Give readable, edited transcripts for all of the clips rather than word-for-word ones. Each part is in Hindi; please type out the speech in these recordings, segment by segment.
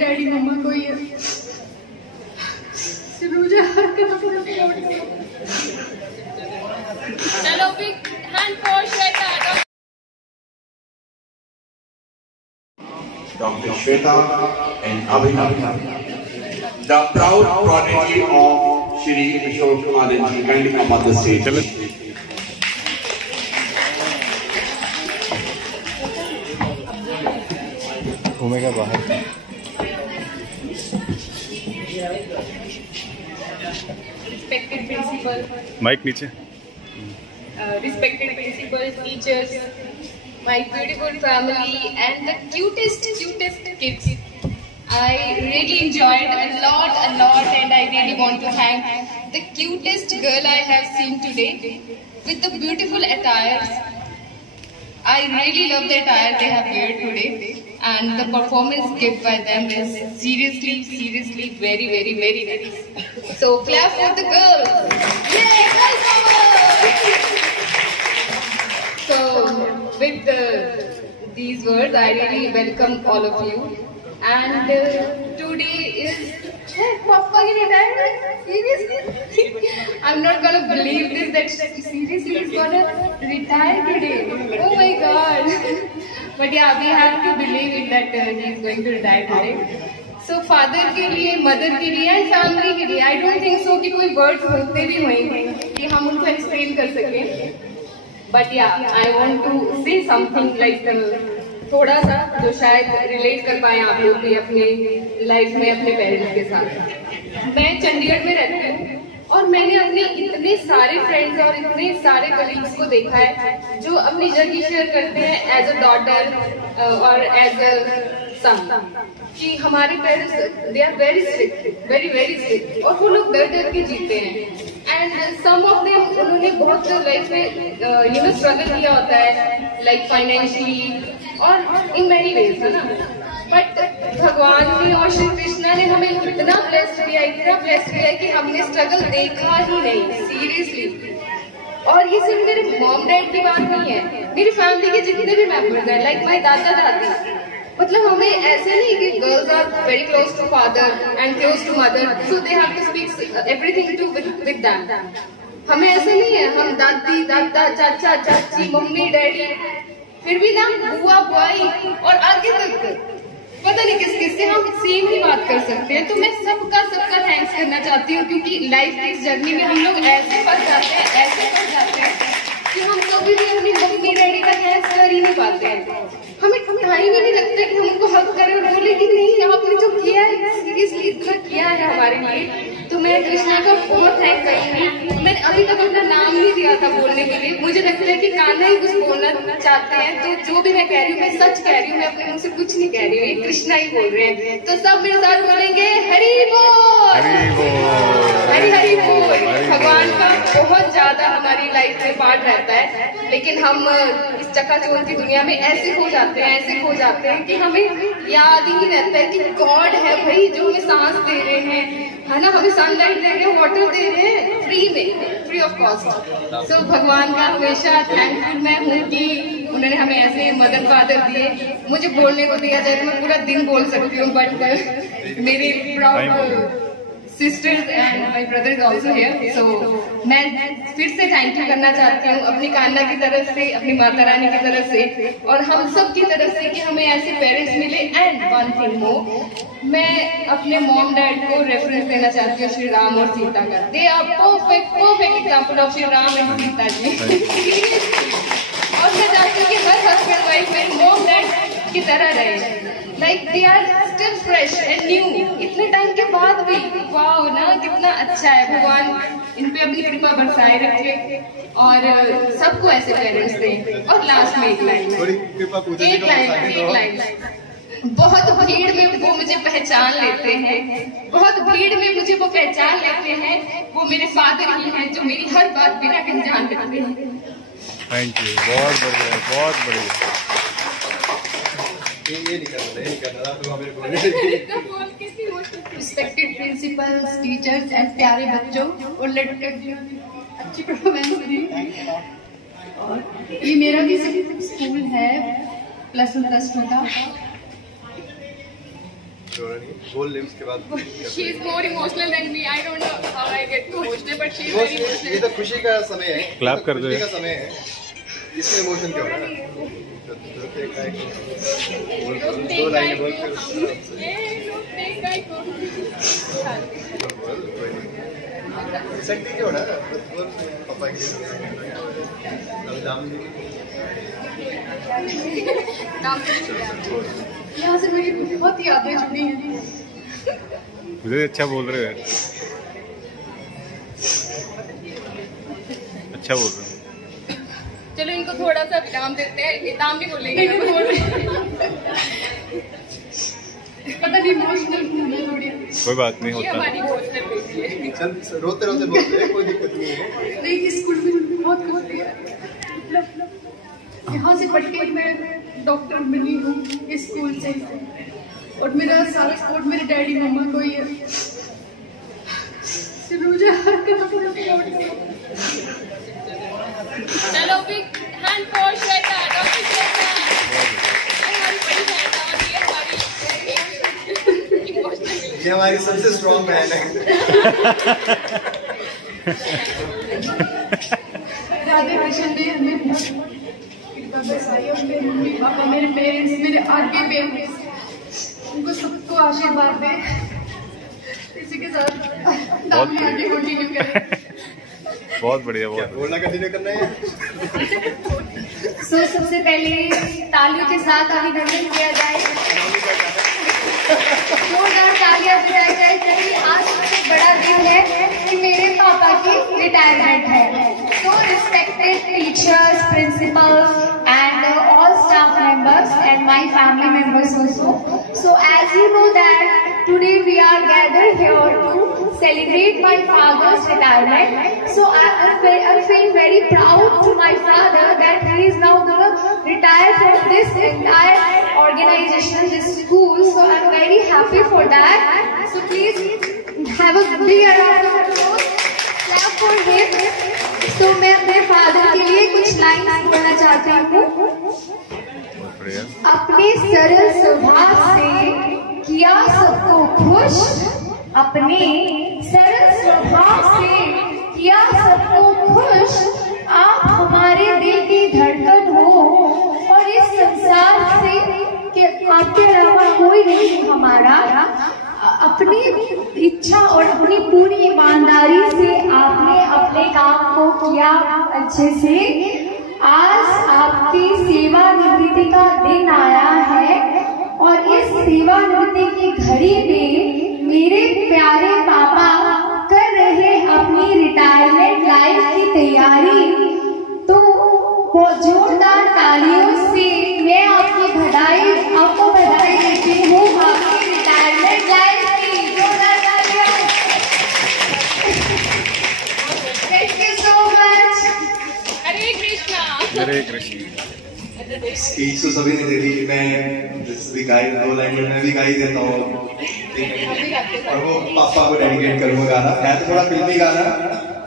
डैडी मम्मा को ही मुझे चलो big hand for Shweta. Dr. Shweta and Abhinav, the proud prodigy of Shri Ashok Anand, kindly come on the stage. घूमेगा बाहर। Respected principal, माइक नीचे। respected principal, teachers, my beautiful family and the cutest kids. I really enjoyed a lot and I really want to thank the cutest girl I have seen today with the beautiful attires. I really love the attire they have wear today and the performance given by them is seriously very nice. So clap for the girls. Yay, girls power! So with these words, I really welcome all of you. And today is Papa getting retired. Seriously, I'm not gonna believe this. That seriously he's gonna retire today. Oh my God! But yeah, we have to believe it that he's going to retire today. So father के लिए, mother के लिए, and family के लिए, I don't think so कि कोई words होते भी होंगे कि हम उनको explain कर सकें. But yeah, I want to say something like थोड़ा सा जो शायद रिलेट कर पाए आप लोग भी अपने लाइफ में अपने पेरेंट्स के साथ। मैं चंडीगढ़ में रहती हूँ और मैंने अपने इतने सारे फ्रेंड्स और इतने सारे कलीग्स को देखा है जो अपनी जर्नी शेयर करते हैं एज अ डॉटर और एज अ सन कि हमारे parents they are very strict, very strict और वो लोग डर के जीते हैं। एंड सम ऑफ देम उन्होंने बहुत लाइफ में स्ट्रगल किया होता है लाइक फाइनेंशियली और इन मेनी वेज, है ना। बट भगवान ने और श्री कृष्णा ने हमें इतना ब्लेस्ड किया कि हमने स्ट्रगल देखा ही नहीं, सीरियसली। और ये सिर्फ मेरे मॉम डैड की बात नहीं है, मेरी फैमिली के जितने भी मेंबर्स हैं लाइक माय दादा दादी, मतलब हमें ऐसे नहीं कि girls are very close to father and close to mother so they have to speak everything to with them. हमें ऐसे नहीं है, हम दादी दादा चाचा चाची मम्मी डैडी फिर भी ना बुआ बुआई और आगे तक पता नहीं किस किस से हम सेम ही बात कर सकते हैं। तो मैं सबका थैंक्स करना चाहती हूँ क्योंकि लाइफ की इस जर्नी में हम लोग ऐसे फंस जाते हैं कि हम कभी भी अपनी मम्मी डैडी का थैंक्स कर ही नहीं पाते हैं। हमें टाइम ही नहीं लगता कि हम उनको हेल्प करें और बोले कि नहीं आपने जो किया है सीरियसली इतना किया है हमारे लिए। तो मैं कृष्णा का बहुत थैंक करूंगी। मैंने अभी तक अपना नाम नहीं दिया था बोलने के लिए, मुझे लगता है कि कान्हा ही कुछ बोलना चाहते हैं तो जो भी मैं कह रही हूँ मैं सच कह रही हूँ, मैं अपने मुंह से कुछ नहीं कह रही हूँ, ये कृष्णा ही बोल रहे हैं। तो सब मेरे साथ बोलेंगे हरि बोल, हरि बोल। भगवान का बहुत ज्यादा हमारी लाइफ में पार्ट रहता है, लेकिन हम इस चकाचौंध की दुनिया में ऐसे खो जाते हैं कि हमें याद ही नहीं रहता है कि गॉड है भाई जो हमें सांस दे रहे हैं, है ना, हमें सनलाइट दे रहे हैं, वाटर दे रहे हैं फ्री ऑफ कॉस्ट। सो भगवान का हमेशा थैंकफुल मैं हूँ कि उन्होंने हमें ऐसे मदर फादर दिए। मुझे बोलने को दिया जाए तो मैं पूरा दिन बोल सकती हूँ, बट मेरे proud sisters and my brother is also here. So मैं फिर से थैंक यू करना चाहती हूँ अपनी कान्हा की तरफ से, अपनी माता रानी की तरफ से और हम सब की तरफ से कि हमें ऐसे पेरेंट्स मिले। एंड वन थिंग मोर, मैं अपने मॉम डैड को रेफरेंस देना चाहती हूँ श्री राम और सीता का। They are perfect example of Shri Ram and Sita ji. और मैं चाहती हूँ कि हर हस्बैंड वाइफ मेरे मॉम डैड की तरह रहे, like they are still fresh and new इतने टाइम के बाद भी। वाओ ना, कितना अच्छा है, भगवान इन पे अपनी कृपा बरसाए रखे और सबको ऐसे पेरेंट्स दें। और लास्ट में एक लाइन, बहुत भीड़ में वो मुझे पहचान लेते हैं, वो मेरे फादर ही हैं जो मेरी हर बात बिना कहीं जान लेते हैं। थैंक यू, बहुत बढ़िया। रिस्पेक्टेड प्रिंसिपल्स, टीचर्स एंड प्यारे बच्चों और लड़के अच्छी परफॉर्मेंस। और ये मेरा भी स्कूल है +1 +2 का। हो रहा नहीं, गोल लिम्स के बाद She is more emotional than me. I don't know how I get emotional, but she is very emotional. ये तो खुशी का समय है, Clap कर दो खुशी यार। का समय है, इसमें इमोशन क्या हो रहा है? दो लाइन बोल फिर एक्साइटिंग क्यों हो रहा है? बोल पापा के लिए अभी दाम यहाँ से मेरी बहुत यादें जुड़ी हैं। मुझे अच्छा बोल रहे हो, अच्छा बोल रहे हो। चलो इनको थोड़ा सा विराम देते हैं, विराम भी बोलेंगे। पता नहीं इमोशनल थोड़ी कोई बात नहीं ये होता। हमारी इमोशनल बेटी है। चल रोते रोते बोलते हैं, कोई दिक्कत नहीं है। नहीं स्कूल में बहुत खुश थी। यहाँ से पढ़ के मैं डॉक्टर बनी हूँ इस स्कूल से, और मेरा सारा सपोर्ट मेरे डैडी मम्मा को ही है। मुझे चलो big hand for Shweta, doctor Shweta. हमारी बड़ी बहन और ये हमारी ये हमारी सबसे स्ट्रॉन्ग बहन है। राधे कृष्ण ने हमें बसाई, और मेरे मम्मी पापा, मेरे पेरेंट्स, मेरे आगे पेरेंट्स, उनको सबको आशीर्वाद दे। इसी के साथ आगे कंटिन्यू करें। बहुत बढ़िया, क्या बहुत बोलना कंटिन्यू करना है? सबसे पहले तालियों के साथ अभिनंदन किया जाए, जोरदार तालियां बजाई जाए, क्योंकि आज सबसे बड़ा दिन है कि मेरे पापा की रिटायरमेंट है। So respected teachers, principals and all staff members and my family members also. So as you know that today we are gathered here to celebrate my father's retirement. So I'm feeling very proud to my father that he is now going to retire from this entire organization, this school. So I'm very happy for that. So please have a big round of applause. Clap for him. तो मैं अपने फादर के लिए कुछ लाइन बोलना चाहती हूँ। बढ़िया। अपने सरल स्वभाव से किया सबको खुश, अपने सरल स्वभाव से किया सबको खुश। आप हमारे दिल की धड़कन हो, और इस संसार से के आपके अलावा कोई नहीं हमारा। अपनी इच्छा और अपनी पूरी ईमानदारी से आपने अपने काम को किया अच्छे से। आज आपकी सेवानिवृत्ति का दिन आया है, और इस सेवानिवृत्ति की घड़ी में मेरे प्यारे पापा कर रहे अपनी रिटायरमेंट लाइफ की तैयारी। तो जोरदार तालियों से मैं आपको बधाई देती हूँ आपकी रिटायरमेंट लाइफ की। जोरदार तालियां। Thank you so much. Hare Krishna. Hare Krishna. Speech तो सभी ने दे दी, मैं भी गाई, दो लाइन में भी गाई देता हूँ, और वो पापा को डेडिकेट करूँगा गाना। है तो थोड़ा फिल्मी गाना,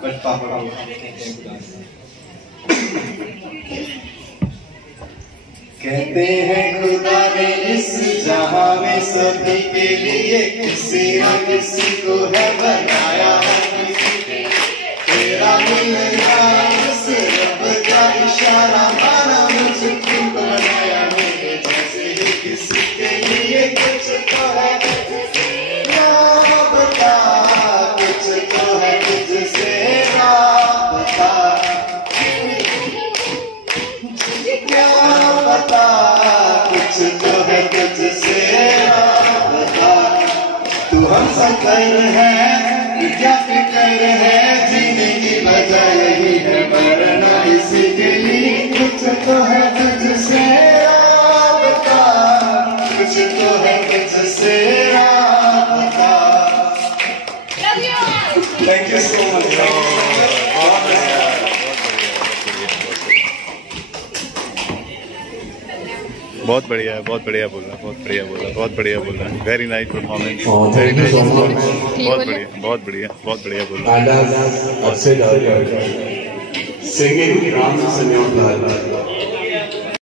बट पापा को। कहते हैं खुदा ने इस जहां में सभी के लिए किसी न किसी को है बनाया है, तेरा मिलना उस रब का इशारा माना मुझको बनाया मेरे जैसे ही किसी के लिए कुछ तो है राबता, कुछ तो है तुझसे राबता, क्या बता, कुछ तो है तुझसे राबता। तू हम सफर है क्या फिक्र है, जीने की वजह यही है मरना इसी के लिए। कुछ तो है तुझसे राबता, कुछ तो है तुझसे राबता। Thank you so much. बहुत बढ़िया, बहुत बढ़िया बोला, बहुत बढ़िया बोला, बहुत बढ़िया बोला। Very nice performance. Thank you so much. बहुत बढ़िया, बहुत बढ़िया, बहुत बढ़िया बोला। And as I've said earlier, singing Ram Sanyav Lal